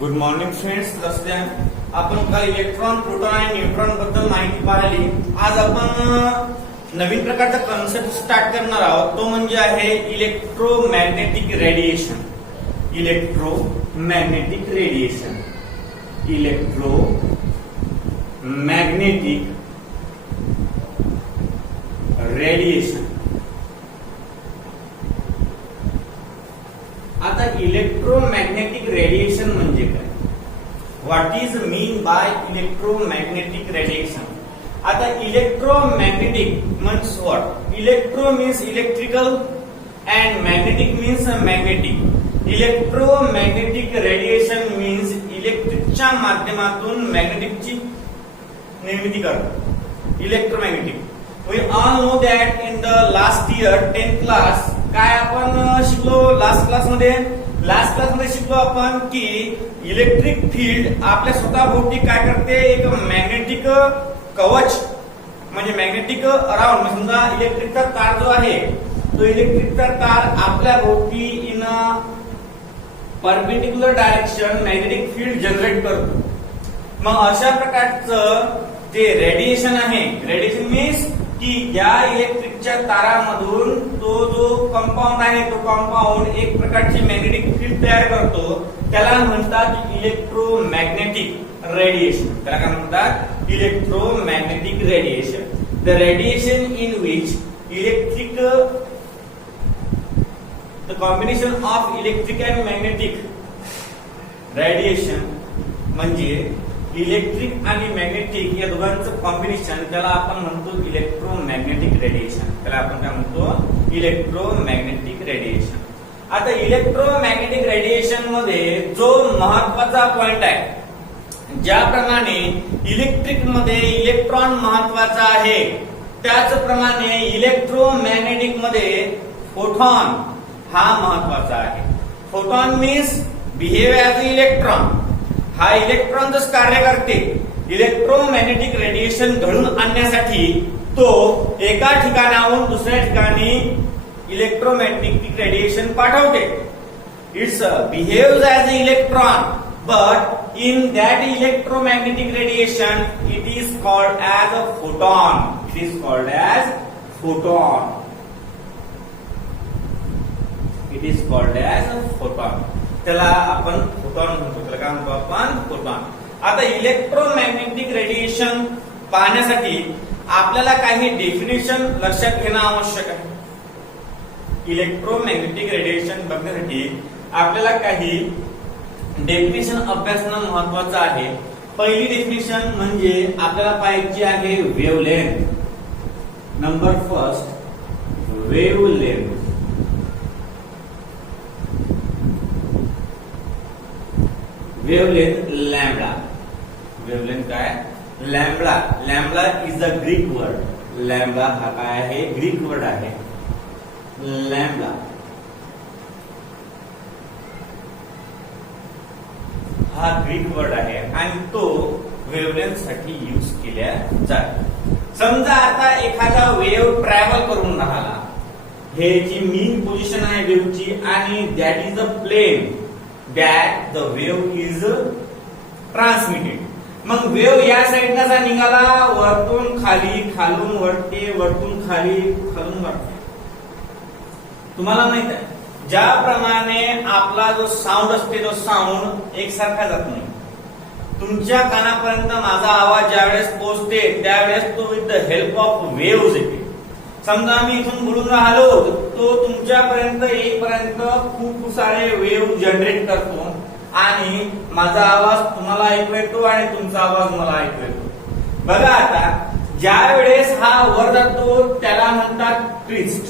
Good morning friends. लक्ष द्या. आपण काल इलेक्ट्रॉन, प्रोटॉन आणि न्यूट्रॉन बद्दल माहिती पाहिली. आज आपण नवीन प्रकारचा कन्सेप्ट स्टार्ट करणार आहोत. तो म्हणजे आहे electromagnetic radiation. Electromagnetic radiation. Electromagnetic radiation. आता इलेक्ट्रोमॅग्नेटिक रेडिएशन म्हणजे काय? What is mean by electromagnetic radiation? आता electromagnetic means what? Electro means electrical and magnetic means magnetic. Electromagnetic radiation means इलेक्ट्रिकच्या माध्यमातून मॅग्नेटिकची निर्मिती करतो. Electromagnetic. We all know that in the last year 10th class काय आपण शिकलो? लास्ट क्लासमध्ये शिकलो आपण की इलेक्ट्रिक फील्ड आपल्या स्वतःभोवती काय करते? एक मॅग्नेटिक कवच म्हणजे मॅग्नेटिक अराउंड. समजा इलेक्ट्रिकचा तार जो आहे तो इलेक्ट्रिकचा तार आपल्या भोवती in perpendicular direction magnetic field generate करतो. मग अशा प्रकारचं जे रेडिएशन आहे, रेडिएशन मीन्स की या इलेक्ट्रिकच्या तारामधून तो जो कंपाऊंड आहे तो कंपाऊंड एक प्रकारची मॅग्नेटिक फील्ड तयार करतो. त्याला म्हणतात इलेक्ट्रोमॅग्नेटिक रेडिएशन. त्याला काय म्हणतात? Electromagnetic radiation. The radiation in which electric the combination of electric and magnetic radiation म्हणजे इलेक्ट्रिक आणि मॅग्नेटिक या दोघांचं कॉम्बिनेशन, त्याला आपण म्हणतो इलेक्ट्रोमॅग्नेटिक रेडिएशन. त्याला आपण काय म्हणतो? Electromagnetic radiation. आता इलेक्ट्रोमॅग्नेटिक रेडिएशन मध्ये जो महत्वाचा पॉइंट आहे, ज्याप्रमाणे इलेक्ट्रिक मध्ये इलेक्ट्रॉन महत्वाचा आहे त्याचप्रमाणे इलेक्ट्रोमॅग्नेटिक मध्ये फोटॉन हा महत्वाचा आहे. Photon means behave as a electron. हा इलेक्ट्रॉनच कार्य करते. इलेक्ट्रोमॅग्नेटिक रेडिएशन घडून आणण्यासाठी तो एका ठिकाणाहून दुसऱ्या ठिकाणी इलेक्ट्रोमॅग्नेटिक रेडिएशन पाठवते. It's behaves as a electron but in that electromagnetic radiation it is called as a photon. It is called as photon. It is called as a photon. त्याला आपण फोटॉन म्हणतो. त्याला काय म्हणतो आपण? फोटॉन. आता electromagnetic radiation पाहण्यासाठी आपल्याला काही डेफिनेशन लक्षात घेणं आवश्यक आहे. इलेक्ट्रोमॅग्नेटिक रेडिएशन बघण्यासाठी आपल्याला काही डेफिनेशन अभ्यासणं महत्वाचं आहे. पहिली डेफिनेशन म्हणजे आपल्याला पाहिजे आहे wavelength. Number first, wavelength. Wavelength lambda. Wavelength काय? Lambda. Lambda is a Greek word. Lambda हा काय आहे? ग्रीक वर्ड आहे. लॅम्बडा हा ग्रीक वर्ड आहे आणि तो वेवलेंथ साठी यूज केल्या जातो. समजा आता एखादा वेव्ह ट्रॅव्हल करून राहिला, हे जी मीन पोझिशन आहे वेव्हची आणि that is a plane that the wave is transmitted. मग वेव्ह या साईडला निघाला, वरतून खाली, खालून वरते, वरतून खाली, खालून वरते. तुम्हाला माहित आहे ज्याप्रमाणे आपला जो साऊंड असते तो साऊंड एकसारखा जात नाही. तुमच्या कानापर्यंत माझा आवाज ज्यावेळेस पोहोचते त्यावेळेस तो with the help of waves येते. समजा मी इथून बोलून राहिलो तो तुमच्यापर्यंत येईपर्यंत खूप सारे वेव्ह जनरेट करतो आणि माझा आवाज तुम्हाला ऐकू येतो आणि तुमचा आवाज मला ऐकू येतो. बघा आता ज्या वेळेस हा वर जातो त्याला म्हणतात ट्विस्ट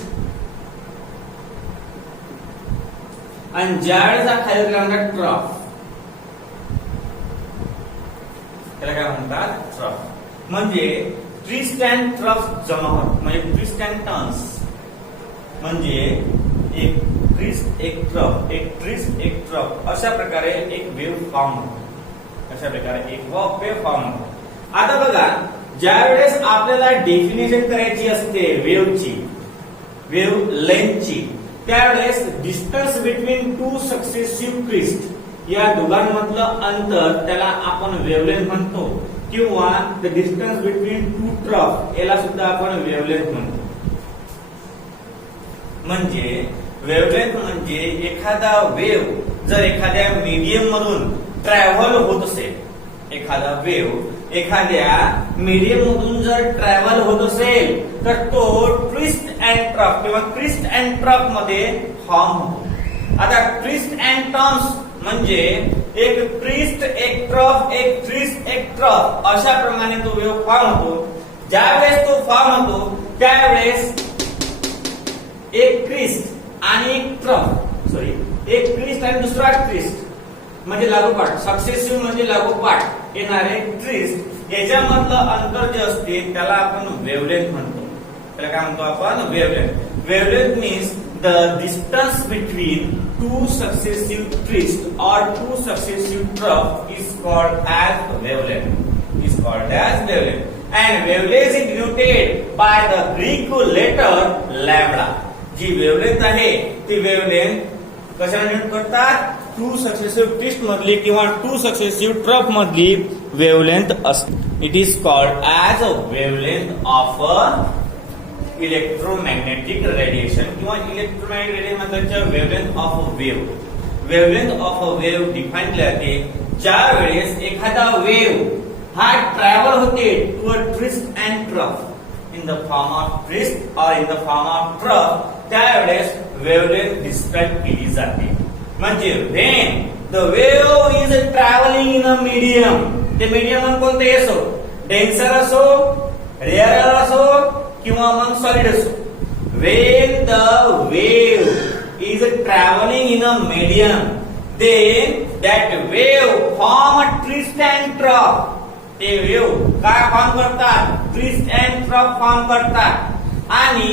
आणि ज्या वेळेस हा खाली म्हणतात ट्रफ. त्याला काय म्हणतात? ट्रफ. म्हणजे ट्विस्ट अँड ट्रफ जमा होत. म्हणजे ट्विस्ट अँड टर्न्स म्हणजे एक ट्विस्ट एक ट्रफ, एक ट्विस्ट एक ट्रफ, अशा प्रकारे एक वेव्ह फॉर्म होतो. अशा प्रकारे एक वेव्ह फॉर्म होतो. आता बघा ज्या वेळेस आपल्याला डेफिनेशन करायची असते वेव्हची, वेव्ह लेंथची, त्यावेळेस distance between two successive crest या दोघांमधलं अंतर त्याला आपण वेव्हलेंथ म्हणतो, किंवा the distance between two trough याला सुद्धा आपण वेव्हलेंथ म्हणतो. म्हणजे वेव्हलेंथ म्हणजे एखादा वेव्ह जर एखाद्या मीडियम मधून ट्रॅव्हल होत असेल, एखादा वेव्ह एखाद्या मीडियम मधून जर ट्रॅव्हल होत असेल तर तो ट्विस्ट अँड ट्रफ किंवा ट्विस्ट अँड ट्रफ मध्ये फॉर्म होतो. आता ट्विस्ट अँड टर्म्स म्हणजे एक ट्विस्ट एक ट्रफ एक ट्विस्ट एक ट्रफ अशा प्रमाणे तो वेव्ह फॉर्म होतो. ज्यावेळेस तो फॉर्म होतो त्यावेळेस एक ट्विस्ट आणि एक ट्रफ एक ट्विस्ट आणि दुसरा ट्विस्ट म्हणजे लागोपाठ सक्सेसिव्ह म्हणजे लागोपाठ येणारे ट्विस्ट याच्यामधलं अंतर जे असते त्याला आपण वेव्हलेंथ म्हणतो. त्याला काय म्हणतो आपण? Wavelength. Wavelength means the distance between two successive twists or two successive trough is called as wavelength. And wavelength is denoted by the Greek letter lambda. जी wavelength आहे ती wavelength कशाने डिनोट करतात? टू सक्सेसिव्ह ट्विस्ट मधली किंवा two successive trough मधली wavelength असते. It is called as a wavelength of a electromagnetic radiation किंवा इलेक्ट्रोमॅग्नेटिक रेडिएशन म्हणजे wavelength of a wave. Wavelength of a wave define केली जाते ज्या वेळेस एखादा वेव्ह हा ट्रॅव्हल होते to a twist and trough in the form of twist और in the form of trough, त्यावेळेस वेव्हलेंथ डिस्क्राइब केली जाते. म्हणजे when the wave is travelling in a medium, ते मीडियम कोणते असो, डेन्सर असो, रेअर असो किंवा मग सॉलिड असो, when the wave is traveling in a medium then that wave form a twist and trough. ते वेव्ह काय फॉर्म करतात? ट्विस्ट अँड ट्रफ फॉर्म करतात आणि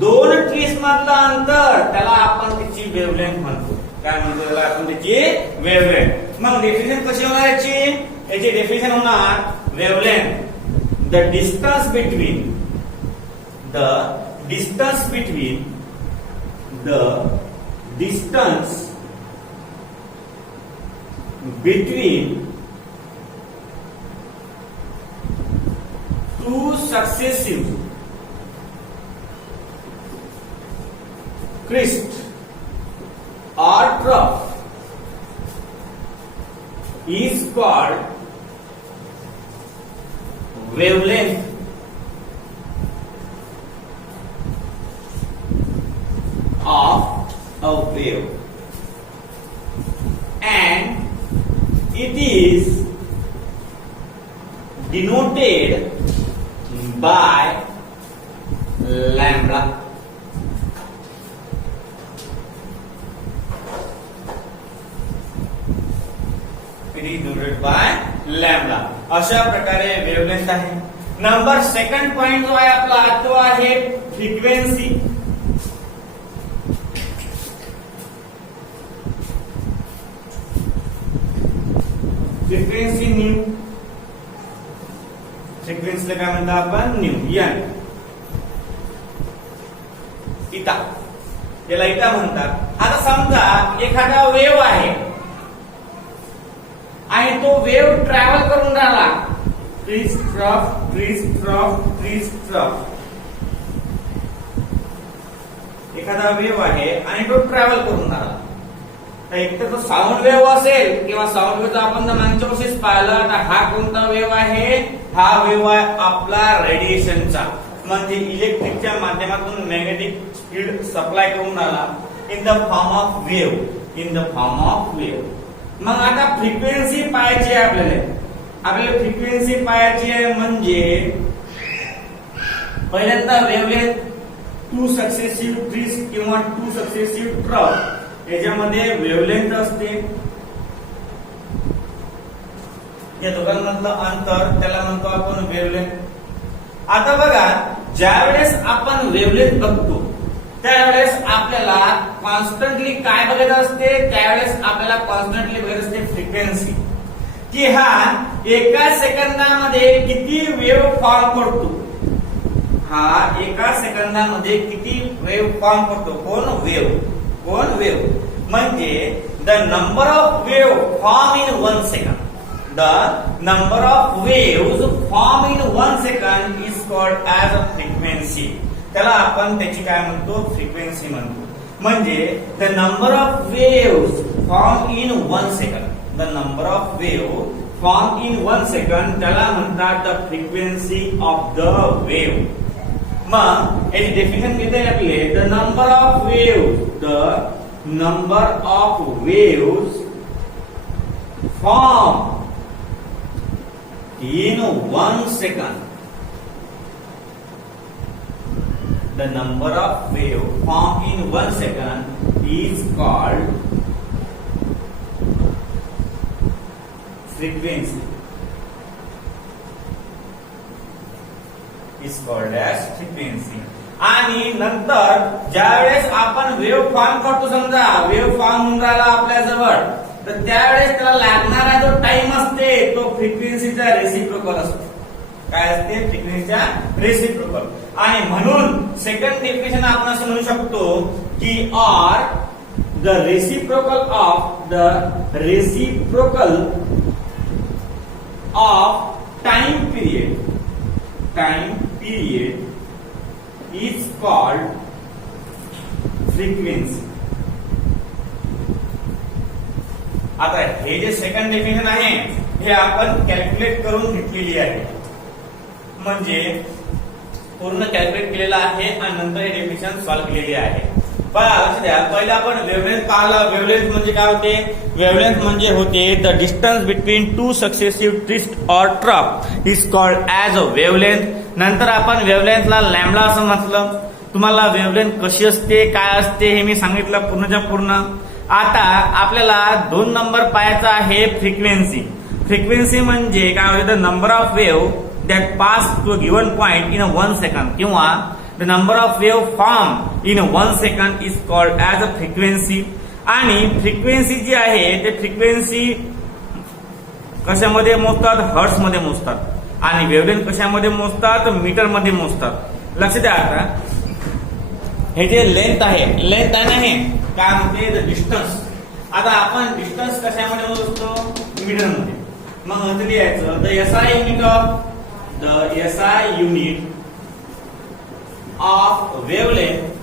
दोन ट्विस्ट मधलं अंतर त्याला आपण त्याची वेव्हलेंथ म्हणतो. काय म्हणतो त्याला आपण? त्याची वेव्हलेंथ. मग डेफिनेशन कशी होणार याची? याची डेफिनेशन होणार wavelength the distance between the distance between two successive crest or trough is called wavelength of a wave, and it is denoted by lambda. It is denoted by lambda. अशा प्रकारे wavelength आहे. Number second point जो आहे आपला तो आहे frequency. Frequency new, फ्रिक्वेन्सीला काय म्हणतो आपण? न्यू. एन इटा, याला इटा म्हणतात. आता समजा एखादा वेव्ह आहे आणि तो वेव्ह ट्रॅव्हल करून राहिला twist trough twist trough twist trough. एखादा वेव्ह आहे आणि तो ट्रॅव्हल करून राहिला. एक तर तो साऊंड वेव्ह असेल किंवा साऊंड वेव्ह आपण मागच्या वर्षीच पाहिलं. तर हा कोणता वेव्ह आहे? हा वेव्ह आहे आपला रेडिएशनचा, म्हणजे इलेक्ट्रिकच्या माध्यमातून मॅग्नेटिक फील्ड सप्लाय करून राहिला in the form of wave, in the form of wave. मग आता फ्रिक्वेन्सी पाहायची आहे आपल्याला फ्रिक्वेन्सी पाहायची आहे म्हणजे पहिल्यांदा वेव्हलेंथ टू सक्सेसिव्ह ट्विस्ट किंवा टू सक्सेसिव्ह ट्रफ याच्यामध्ये वेव्हलेंथ असते. या दोघांमधलं अंतर त्याला म्हणतो आपण वेव्हलेंथ. आता बघा, ज्यावेळेस आपण वेव्हलेंथ बघतो त्यावेळेस आपल्याला कॉन्स्टंटली काय बघायचं असते? त्यावेळेस आपल्याला कॉन्स्टंटली बघायचं असते फ्रिक्वेन्सी, की हा एका सेकंदामध्ये किती वेव्ह फॉर्म करतो. हा एका सेकंदामध्ये किती वेव्ह फॉर्म करतो. कोण? वेव्ह. म्हणजे the number of waves formed in 1 second. The number of waves formed in 1 second is called as a frequency. त्याला आपण त्याची काय म्हणतो, फ्रिक्वेन्सी म्हणतो. म्हणजे the number of waves formed in 1 second. The number of waves formed in 1 second त्याला म्हणतात the frequency of the wave. मग याची डेफिनेशन देते आपले, the number of waves, the number of waves formed in 1 second. The number of waves formed in 1 second is called frequency. Is called as frequency. आणि नंतर ज्यावेळेस आपण wave form करतो, समजा वेव्ह फॉर्म होऊन राहिला आपल्या जवळ, तर त्यावेळेस त्याला लागणारा जो टाइम असते तो फ्रिक्वेन्सीचा रेसिप्रोकल असतो. काय असते, फ्रिक्वेन्सीचा रेसिप्रोकल. आणि म्हणून सेकंड डेफिनेशन आपण असं म्हणू शकतो की are the reciprocal of time period is called frequency. आता हे जे सेकंड डेफिनेशन आहे हे आपण कॅल्क्युलेट करून घेतलेली आहे, म्हणजे पूर्ण कॅल्क्युलेट केलेलं आहे आणि नंतर हे डेफिनेशन सॉल्व्ह केलेली आहे. लक्ष द्या, पहिले आपण वेव्हलेंथ पाहिला. वेव्हलेंथ म्हणजे काय होते, वेव्हलेंथ म्हणजे होते the distance between two successive twist or trough is called as a wavelength. नंतर आपण वेव्हलेंथला लॅम्बडा असं म्हटलं. तुम्हाला वेव्हलेंथ कशी असते, काय असते हे मी सांगितलं पूर्णच्या पूर्ण. आता आपल्याला 2 नंबर पाहायचा आहे, फ्रिक्वेन्सी. फ्रिक्वेन्सी म्हणजे काय होते, the number of wave that pass to a given point in 1 second किंवा the number of wave form in 1 second is called as a frequency. आणि फ्रिक्वेन्सी जी आहे ते फ्रिक्वेन्सी कशामध्ये मोजतात, हर्ट्स मध्ये मोजतात. आणि वेव्हलेंथ कशामध्ये मोजतात, मीटर मध्ये मोजतात. लक्ष द्या, आता हे जे लेंथ आहे ना, हे काय म्हणते, द डिस्टन्स. आता आपण डिस्टन्स कशामध्ये मोजतो, मीटर मध्ये. मग लिहायचं the SI unit of wavelength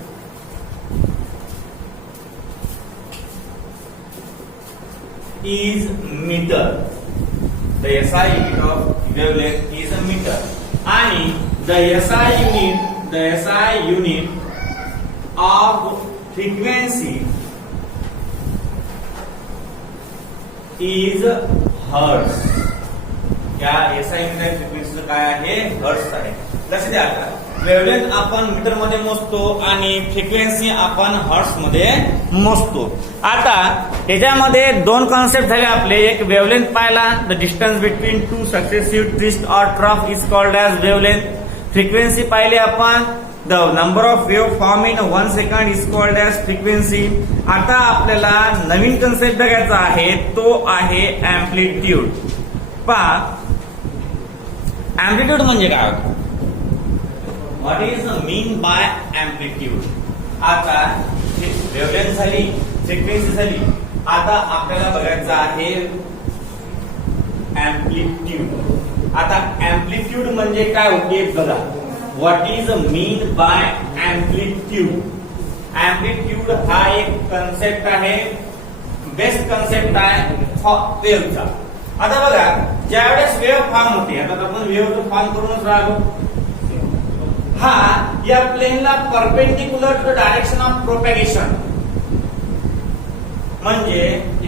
is meter. The SI unit of wavelength is a meter. आणि the SI unit of frequency is hertz. या SI unit फ्रिक्वेन्सी काय आहे, हर्ट्स आहे. लक्ष द्या, आता वेव्हलेंथ आपण मीटर मध्ये मोजतो आणि फ्रिक्वेन्सी आपण हर्ट्स मध्ये मोजतो. आता त्याच्यामध्ये 2 कॉन्सेप्ट झाले आपले. एक वेव्हलेंथ पाहिला, the distance between two successive twist or trough is called as wavelength. Frequency पाहिली आपण, the number of wave form in 1 second is called as frequency. आता आपल्याला नवीन कॉन्सेप्ट बघायचा आहे, तो आहे अँप्लिट्यूड. पहा, अँप्लिट्यूड म्हणजे काय होतं, what is the mean by amplitude. आता वेव्हलेंथ झाली, फ्रिक्वेन्सी झाली. आता आपल्याला बघायचं आहे अँप्लिट्यूड. आता अँप्लिट्यूड म्हणजे काय होते बघा. What is mean bye amplitude. Amplitude हा एक कन्सेप्ट आहे, बेस्ट कन्सेप्ट आहे वेव्हचा. आता बघा, ज्यावेळेस वेव्ह फॉर्म होते, आता आपण वेव्ह फॉर्म करूनच राहिलो, हा या प्लेनला perpendicular to the direction of propagation. म्हणजे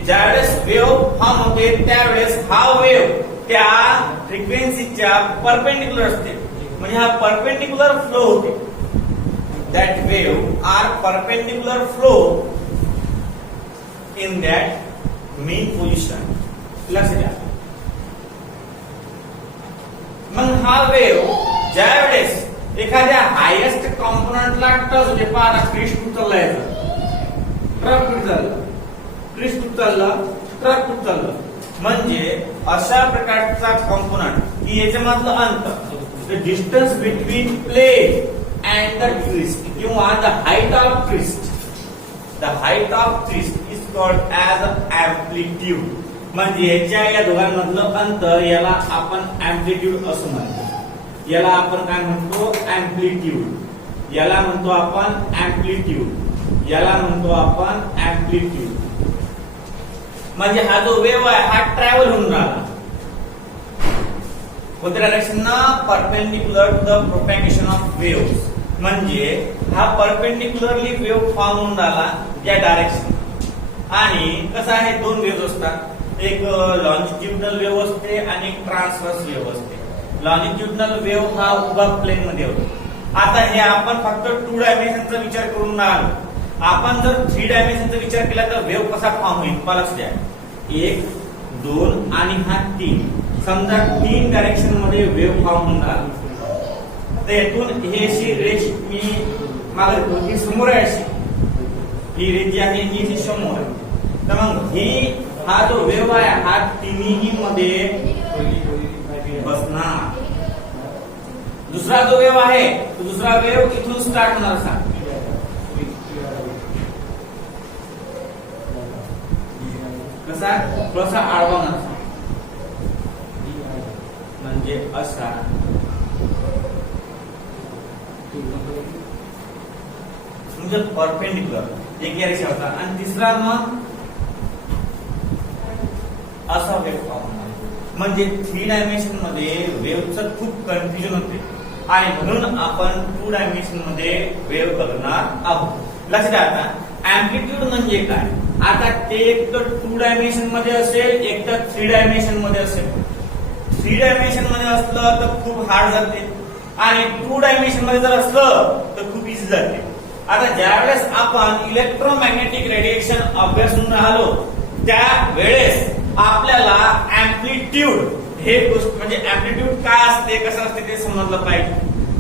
ज्यावेळेस वेव्ह फॉर्म होते त्यावेळेस हा वेव्ह त्या फ्रिक्वेन्सीच्या परपेंडिक्युलर असते. म्हणजे हा परपेंडिक्युलर फ्लो होते. That wave are perpendicular flow in that mean position. लक्ष द्या, मग हा वेव्ह ज्यावेळेस एखाद्या हायेस्ट कॉम्पोनंटला टच होते, पहा क्रिस्ट उचलला, याचा ट्रक उचलला, क्रिस्ट उचलला, ट्रक उचललं, म्हणजे अशा प्रकारचा कॉम्पोनंट की याच्यामधलं अंतर, the distance between plane and the twist किंवा the height of twist. The height of twist is called as amplitude. म्हणजे या दोघांमधलं अंतर याला आपण अँप्लिट्यूड असं म्हणतो. याला आपण काय म्हणतो? अँप्लिट्यूड. याला म्हणतो आपण अँप्लिट्यूड. याला म्हणतो आपण अँप्लिट्यूड. म्हणजे हा जो वेव्ह आहे हा ट्रॅव्हल होऊन राहिला कोणत्या डायरेक्शन ना? Perpendicular to the propagation of waves. म्हणजे हा परपेंडिक्युलरली वेव्ह फॉर्म होऊन राहिला या डायरेक्शन. आणि कसं आहे, दोन वेव्ह असतात, एक लॉन्जिट्युडनल वेव्ह असते आणि एक ट्रान्सव्हर्स वेव्ह असते. लॉन्जिट्युडनल वेव्ह हा उभा प्लेन मध्ये होतो. आता हे आपण फक्त 2 डायमेन्शनचा विचार करून राहिलो. आपण जर 3 डायमेन्शनचा विचार केला तर वेव्ह कसा फॉर्म होईल मला द्या. 1 2 आणि हा 3. समजा 3 डायरेक्शन मध्ये वेव्ह फॉर्म होऊन राहिला. तर येथून हे अशी रेष मी मागे घेतो, ही समोर आहे अशी. ही रेष जी आहे ही समोर आहे. तर मग ही हा जो वेव्ह आहे हा तिन्ही मध्ये बसणार. दुसरा जो वेव्ह आहे तो दुसरा वेव्ह इथून स्टार्ट होणार असा. कसा? थोडासा आडवा असा, म्हणजे असा. म्हणजे परपेंडिक्युलर एक या रेषा होता. आणि तिसरा मग असा वेव्ह फॉर्म. म्हणजे 3 डायमेन्शन मध्ये वेव्हचं खूप कन्फ्युजन होते आणि म्हणून आपण 2 डायमेन्शन मध्ये वेव्ह बघणार आहोत. लक्षात द्या. आता अँप्लिट्यूड म्हणजे काय? आता ते एक तर 2 डायमेन्शन मध्ये असेल, एक तर 3 डायमेन्शन मध्ये असेल. 3 डायमेन्शन मध्ये असलं तर खूप हार्ड जाते आणि 2 डायमेन्शन मध्ये जर असलं तर खूप इझी जाते. आता ज्यावेळेस आपण इलेक्ट्रोमॅग्नेटिक रेडिएशन अभ्यासून राहिलो त्यावेळेस आपल्याला अँप्लिट्यूड हे गोष्ट म्हणजे अँप्लिट्यूड काय असते, कसं असते ते समजलं पाहिजे.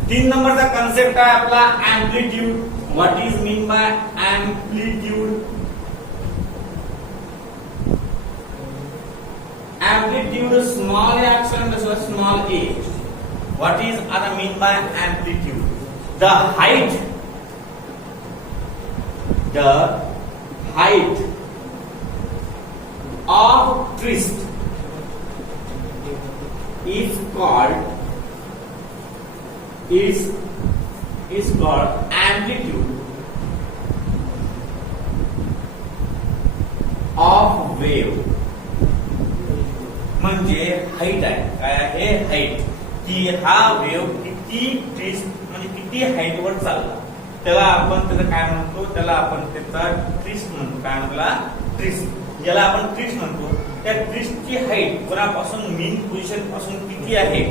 3 नंबरचा कन्सेप्ट आहे आपला amplitude. What is mean bye amplitude? Amplitude small a action is small a. What is other mean by amplitude? The height of twist is called amplitude of wave. म्हणजे हाईट आहे. काय आहे? हाईट. की हा wave किती twist म्हणजे किती height वर चालला त्याला आपण त्याला काय म्हणतो? त्याला आपण त्याचा ट्विस्ट म्हणतो. काय म्हणतो? ट्विस्ट. ज्याला आपण ट्विस्ट म्हणतो त्या ट्विस्टची हाईट कोणापासून मीन पोझिशन पासून किती आहे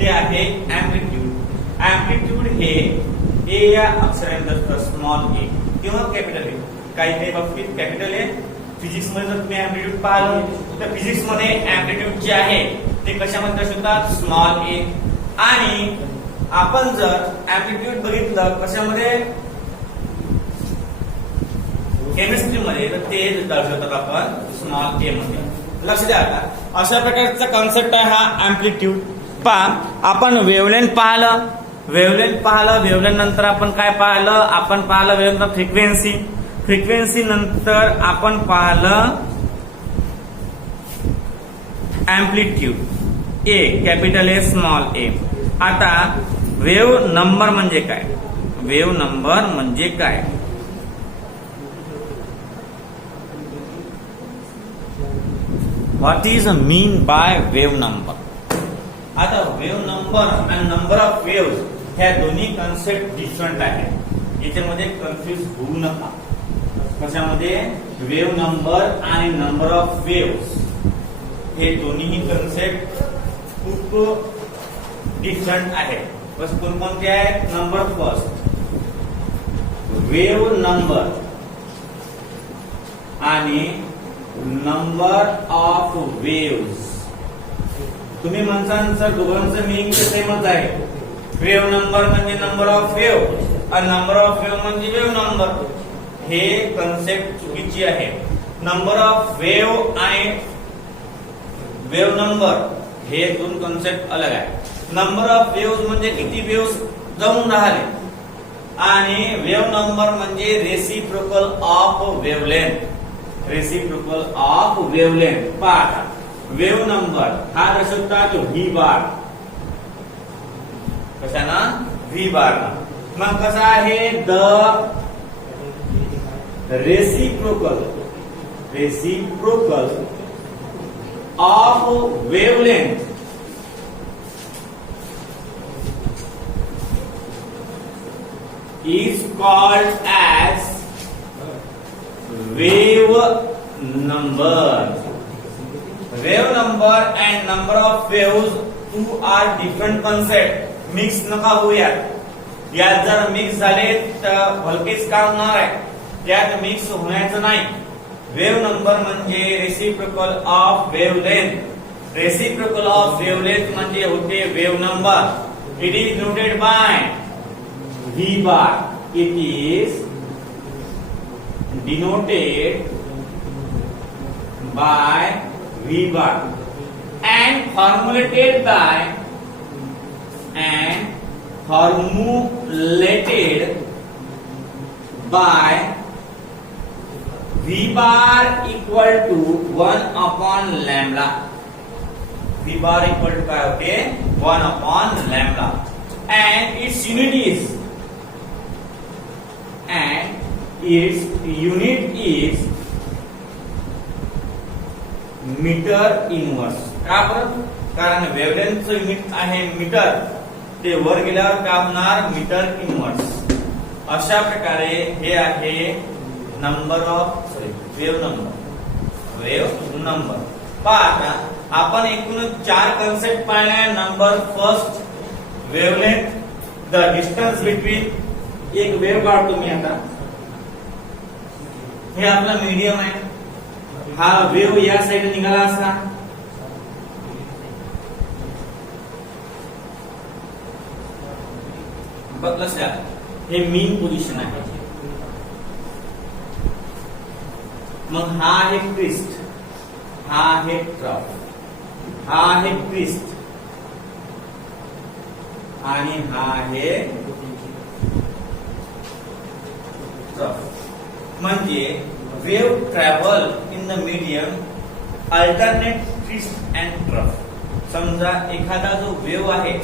ते आहे अँप्लिट्यूड. अँप्लिट्यूड हे ए या अक्षराने स्मॉल ए किंवा कॅपिटल ए. काही काही बाबतीत कॅपिटल ए. फिजिक्स मध्ये जर तुम्ही अँप्लिट्यूड पाहिलं तर फिजिक्स मध्ये अँप्लिट्यूड जे आहे ते कशामध्ये दर्शवतात? स्मॉल ए. आणि आपण जर अँप्लिट्यूड बघितलं कशामध्ये? केमिस्ट्री मध्ये, तर ते दर्शवतात आपण स्मॉल ए मध्ये. लक्ष द्या. आता अशा प्रकारचा कॉन्सेप्ट आहे हा अँप्लिट्यूड. पहा आपण वेव्हलेंथ पाहिलं. वेव्हलेंथ नंतर आपण काय पाहिलं? आपण पाहिलं वेव्हलेंथ फ्रिक्वेन्सी. फ्रिक्वेन्सी नंतर आपण पाहिलं amplitude A, capital A small A. आता वेव्ह नंबर म्हणजे काय? वेव्ह नंबर म्हणजे काय? What is mean by wave number? आता वेव्ह नंबर आणि नंबर ऑफ वेव्ह ह्या दोन्ही कन्सेप्ट डिफरंट आहेत. याच्यामध्ये कन्फ्युज होऊ नका. कशामध्ये? वेव्ह नंबर आणि नंबर ऑफ वेव्स हे दोन्ही कन्सेप्ट खूप डिफरंट आहेत. बस कोणकोणते आहेत? नंबर फर्स्ट वेव्ह नंबर आणि नंबर ऑफ वेव्स. तुम्ही म्हणसान सर दोघांचं मिनिंग सेमच आहे. वेव्ह नंबर म्हणजे नंबर ऑफ वेव्ह आणि नंबर ऑफ वेव्ह म्हणजे वेव्ह नंबर. हे कन्सेप्ट चुकीची आहे. नंबर ऑफ वेव्ह आणि वेव्ह नंबर हे दोन कन्सेप्ट अलग आहे. नंबर ऑफ वेव्ह म्हणजे किती वेव्ह जाऊन राहिले आणि वेव्ह नंबर म्हणजे reciprocal of wavelength. Reciprocal of wavelength. पहा वेव नंबर हा दर्शवतात व्ही बार. कशानं? व्ही बार. मग कसा आहे? The reciprocal of wavelength is called as wave number. Wave number and number of waves two are different concept. Mix नका होऊयात. यात जर मिक्स झाले तर भलकेच काम होणार आहे. त्यात मिक्स होण्याचं नाही. वेव नंबर म्हणजे reciprocal of wavelength. Reciprocal of wavelength म्हणजे होते wave number. It is noted bye V bar. It is denoted by V bar and formulated by V bar equal to 1 upon lambda. V bar equal to काय होते? 1 upon lambda. And its unit is metre inverse. का बरं? कारण वेवलेंथचं unit आहे metre. ते वर गेल्यावर काय होणार? Metre inverse. अशा प्रकारे हे आहे नंबर ऑफ वेव नंबर. पहा आता आपण एकूण 4 कन्सेप्ट पाहिल्या. Number first wavelength, the distance between. एक वेव काढतो मी आता. हे आपला मीडियम आहे. हा वेव या साइड निघाला असा. लक्षात हे मीन पोझिशन आहे. मग हा आहे क्रिस्ट, हा आहे ट्रफ, हा आहे क्रिस्ट आणि हा आहे ट्रफ. म्हणजे wave travel in the medium alternate twist and trough. समजा एखादा जो वेव आहे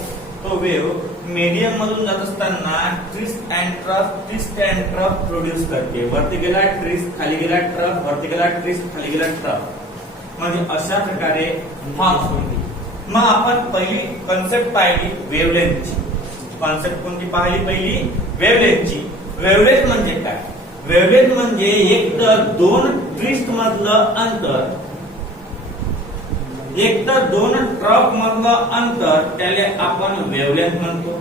तो वेव मीडियम मधून जात असताना ट्विस्ट अँड ट्रफ प्रोड्यूस करते. वरती गेला ट्विस्ट, खाली गेला ट्रफ, वरती गेला ट्विस्ट, खाली गेला ट्रफ. म्हणजे अशा प्रकारे फॉर्म होते. मग आपण पहिली कन्सेप्ट पाहिली वेवलेंथची. कॉन्सेप्ट कोणती पाहिली? पहिली वेवलेंथची. वेवलेंथ म्हणजे काय? वेवलेंथ म्हणजे एक तर 2 ट्विस्ट मधलं अंतर, एक तर 2 ट्रफ मधलं अंतर, त्याला आपण वेवलेंथ म्हणतो.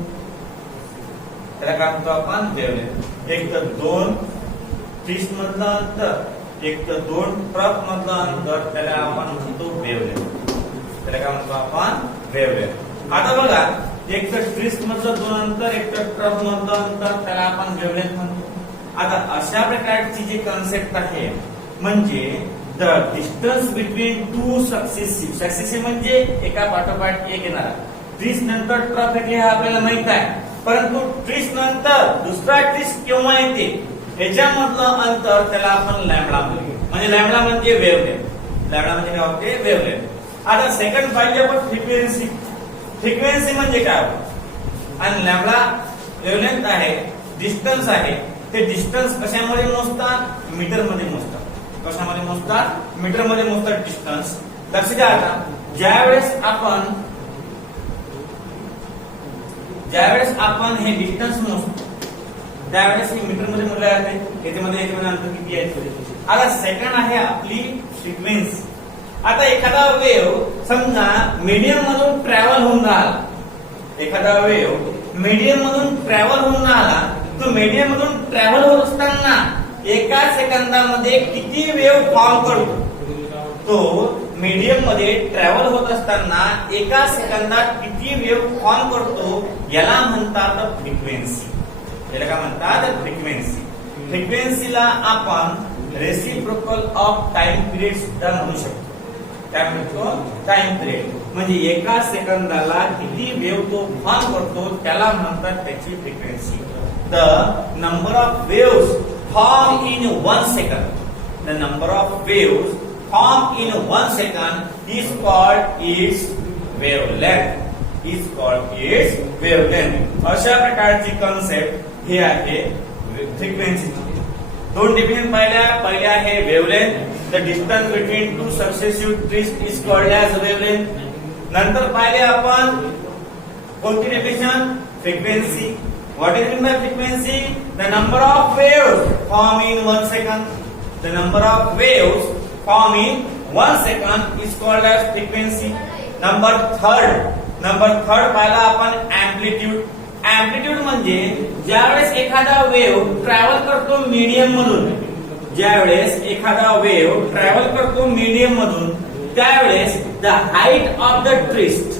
त्याला काय म्हणतो आपण? वेवलेंथ. एक तर 2 ट्विस्ट मधलं अंतर, एक तर 2 ट्रफ मधलं अंतर, त्याला आपण म्हणतो वेवलेंथ. त्याला काय म्हणतो आपण? वेवलेंथ. आता बघा, एक तर ट्विस्ट मधलं 2 अंतर, एक तर ट्रफ मधलं अंतर, त्याला आपण वेवलेंथ म्हणतो. आता अशा प्रकारची जी कन्सेप्ट आहे म्हणजे द डिस्टन्स बिटवीन 2 सक्सेसिव्ह म्हणजे एका पाठोपाठ एक येणारा. ट्विस्ट नंतर ट्रफ येते हे आपल्याला माहित आहे. परंतु ट्विस्ट नंतर दुसरा ट्विस्ट केव्हा येते ह्याच्यामधलं अंतर त्याला आपण लॅम्बडा म्हणतो. म्हणजे लॅम्बडा म्हणजे वेवलेंथ. लॅम्बडा म्हणजे काय होते? वेवलेंथ. आता सेकंड पाहिजे आपण फ्रिक्वेन्सी. फ्रिक्वेन्सी म्हणजे काय? आणि लॅम्बडा वेवलेंथ आहे, डिस्टन्स आहे. ते डिस्टन्स कशामध्ये मोजतात? मीटर मध्ये मोजतात. कशामध्ये मोजतात? मीटर मध्ये मोजतात डिस्टन्स. लक्ष द्या. आता ज्यावेळेस आपण हे डिस्टन्स मोजतो त्यावेळेस हे मीटर मध्ये मोजले जाते. याच्यामध्ये अंतर किती आहे? आता सेकंड आहे आपली फ्रिक्वेन्सी. आता एखादा वेव समजा मीडियम मधून ट्रॅव्हल होऊन राहिला. एखादा वेव मीडियम मधून ट्रॅव्हल होऊन राहिला. तो मीडियम मधून ट्रॅव्हल होत असताना एका सेकंदामध्ये किती वेव्ह फॉर्म करतो? तो मीडियम मध्ये ट्रॅव्हल होत असताना एका सेकंदात किती वेव्ह फॉर्म करतो याला म्हणतात फ्रिक्वेन्सी. याला काय म्हणतात? फ्रिक्वेन्सी. फ्रिक्वेन्सीला आपण रेसिप्रोकल ऑफ टाइम पिरियड सुद्धा म्हणू शकतो. काय म्हणतो? Time period. म्हणजे एका सेकंदाला किती वेव्ह तो फॉर्म करतो त्याला म्हणतात त्याची frequency. The number of waves formed in 1 second. the number of waves formed in 1 second is called its wavelength. Is called its wavelength. अशा प्रकारची कन्सेप्ट हे आहे फ्रिक्वेन्सी. दोन डेफिनेशन पहिले आहे wavelength. The distance between two successive trees is called as wavelength. नंतर पाहिले आपण कोणती definition? Frequency. What is meant by frequency? The number of waves formed in 1 second. The number of waves formed in 1 second is called as frequency. Number third पाहिला आपण amplitude. Amplitude म्हणजे ज्यावेळेस एखादा wave travel करतो medium मधून, ज्यावेळेस एखादा wave travel करतो मीडियम मधून, त्यावेळेस the height of the twist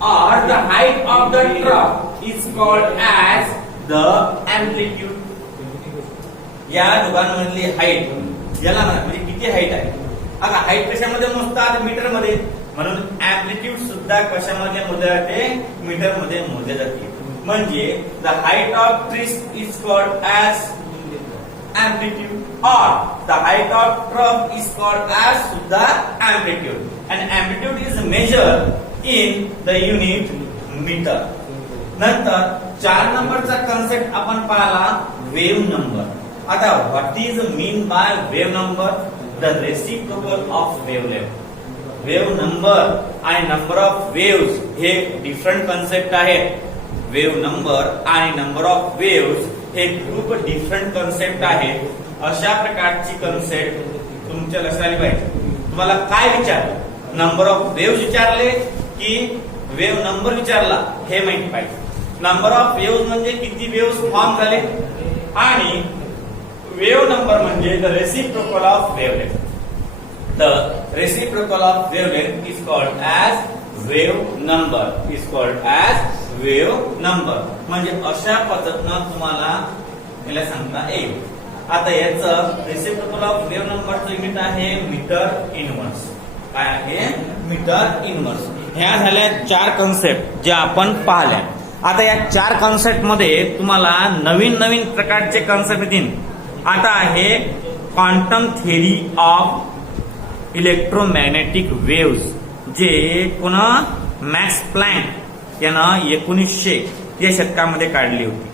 or the height of the trough is called as the amplitude. या दोघांमधली हाईट याला म्हणजे किती हाईट आहे. आता हाईट कशामध्ये मोजतात? मीटर मध्ये. म्हणून एम्प्लिट्यूड सुद्धा कशामध्ये मोजले जाते? मीटर मध्ये मोजले जाते. म्हणजे the height of twist is called as amplitude or the height of trough is called as सुद्धा amplitude. And amplitude is measured in the unit meter. नंतर 4 नंबरचा कन्सेप्ट आपण पाहिला वेव्ह नंबर. आता what is mean by wave number? The reciprocal of wavelength. Wave number आणि number of waves हे different concept आहेत. Wave number आणि number of waves हे खूप डिफरंट कन्सेप्ट आहेत. अशा प्रकारची कन्सेप्ट तुमच्या लक्षात आली पाहिजे. तुम्हाला काय विचारलं? नंबर ऑफ वेव्स विचारले की वेव्ह नंबर विचारला हे माहिती पाहिजे. नंबर ऑफ वेव्स म्हणजे किती वेव्स फॉर्म झाले आणि वेव्ह नंबर म्हणजे the reciprocal of wavelength. The reciprocal of wavelength is called as wave number. Is called as wave number. म्हणजे अशा पद्धतीनं तुम्हाला याला सांगता येईल. आता याचं रेसिप्रोकल ऑफ वेव्ह नंबरचं युनिट आहे मीटर इनव्हर्स. काय आहे? Metre inverse. ह्या झाल्या 4 कन्सेप्ट ज्या आपण पाहिल्या. आता या 4 कन्सेप्ट मध्ये तुम्हाला नवीन नवीन प्रकारचे कन्सेप्ट येतील. आता आहे quantum theory of electromagnetic waves, जे पुन्हा मॅक्स प्लँक यानं 1900 या शतकामध्ये काढली होती.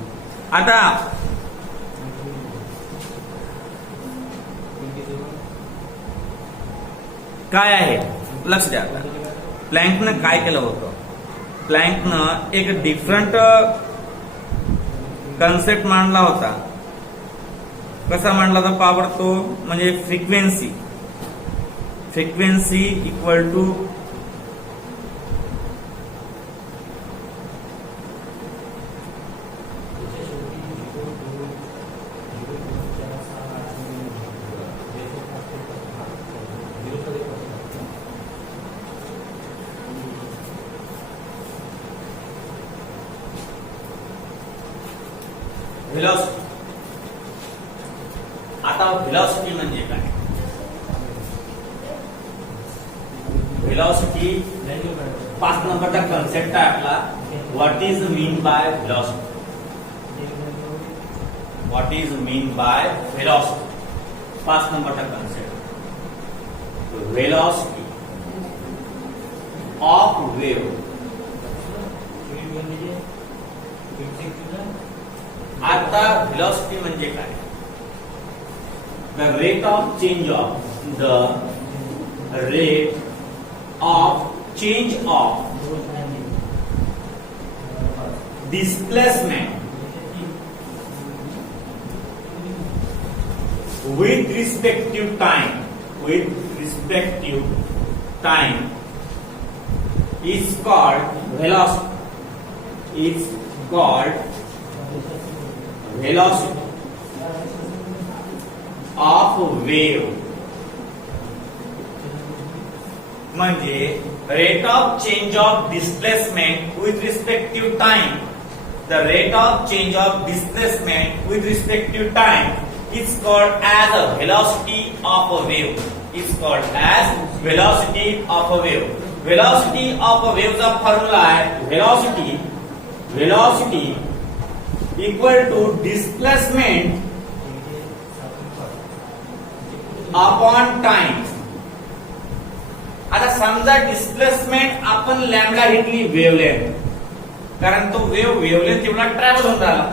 आता काय आहे लक्ष द्या. प्लँकनं काय केलं होतं? प्लँकनं एक डिफरंट कन्सेप्ट मांडला होता. कसा मांडला होता? पावर तो म्हणजे frequency. Frequency equal to velocity. आता व्हेलॉसिटी म्हणजे काय? व्हेलॉसिटी 5 नंबरचा कन्सेप्ट आहे आपला. What is mean by velocity? What is mean by velocity? 5 नंबरचा कन्सेप्ट. Velocity of wave. आता व्हेलॉसिटी म्हणजे काय? The rate of change of displacement with respective time is called velocity. Is called velocity of wave. म्हणजे rate of change of displacement with respective time. The rate of change of displacement with respective time is called as a velocity of a wave. Is called as velocity of a wave. Velocity of a wave का formula है velocity equal to displacement upon time. आता समजा displacement आपण lambda घेतली wavelength, कारण तो wavelength एवढा travel होऊन राहिला.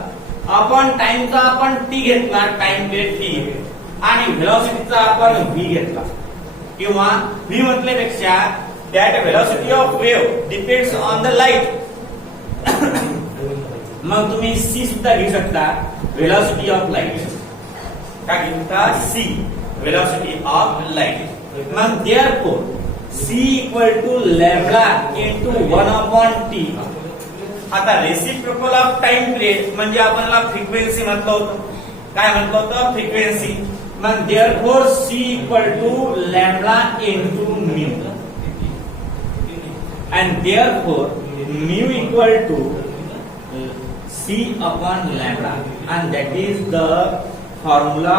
अपॉन टाइमचा आपण टी घेतला, टाइम पिरियड टी, आणि व्हेलॉसिटीचा आपण व्ही घेतला. किंवा व्ही म्हटल्यापेक्षा that velocity of wave depends on the light. मग तुम्ही सी सुद्धा घेऊ शकता, व्हेलॉसिटी ऑफ लाईट. काय घेता? C, velocity of light. मग therefore C equal to lambda into 1 upon T. आता रेसिप्रोकल ऑफ टाइम पिरियड म्हणजे आपल्याला फ्रिक्वेन्सी म्हटलं होतं. काय म्हटलं होतं? फ्रिक्वेन्सी. मग therefore C equal to lambda into mu. And therefore mu equal to c upon lambda, and that is the formula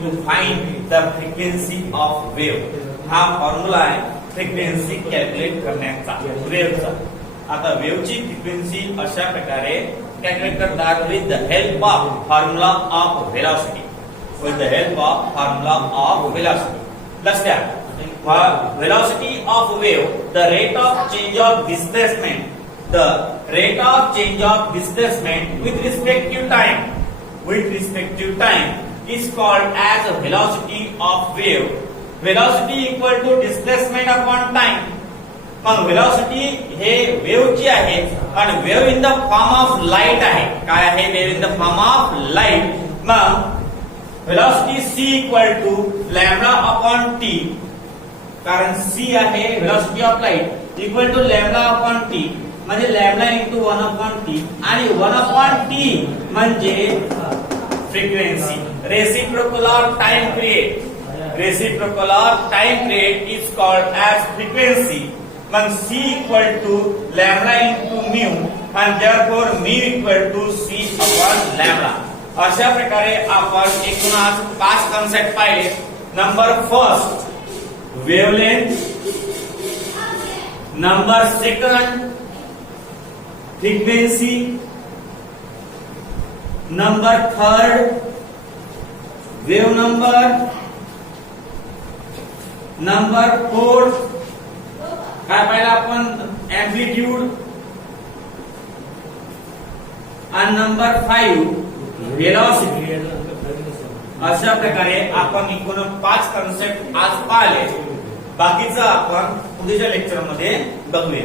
to find the frequency of wave. हा formula आहे फ्रिक्वेन्सी कॅल्क्युलेट करण्याचा वेव्हचा. आता वेव्हची फ्रिक्वेन्सी अशा प्रकारे calculate करतात with the help of formula of velocity. With the help of formula of velocity. लक्षात घ्या, velocity of wave, the rate of change of displacement with respect to time is called as a velocity of wave. Velocity equal to displacement upon time. मग velocity हे wave ची आहे, आणि wave in the form of light आहे. काय आहे? wave in the form of light. मग velocity c equal to lambda upon t, कारण c आहे velocity of light, equal to lambda upon T, म्हणजे लॅम्बडा इंटू 1 अपॉन टी, आणि 1 upon T म्हणजे frequency. Reciprocal of time period, reciprocal of time period is called as frequency. मग c equal to lambda into mu, आणि therefore mu equal to c upon lambda. अशा प्रकारे आपण एकूण आज 5 concept पाहिले. Number first wavelength, number second frequency, number third wave number, number fourth काय पाहिलं आपण? amplitude, and number 5 velocity. अशा प्रकारे आपण एकूण 5 कन्सेप्ट आज पाहिले. बाकीचं आपण उद्याच्या लेक्चर मध्ये बघूया.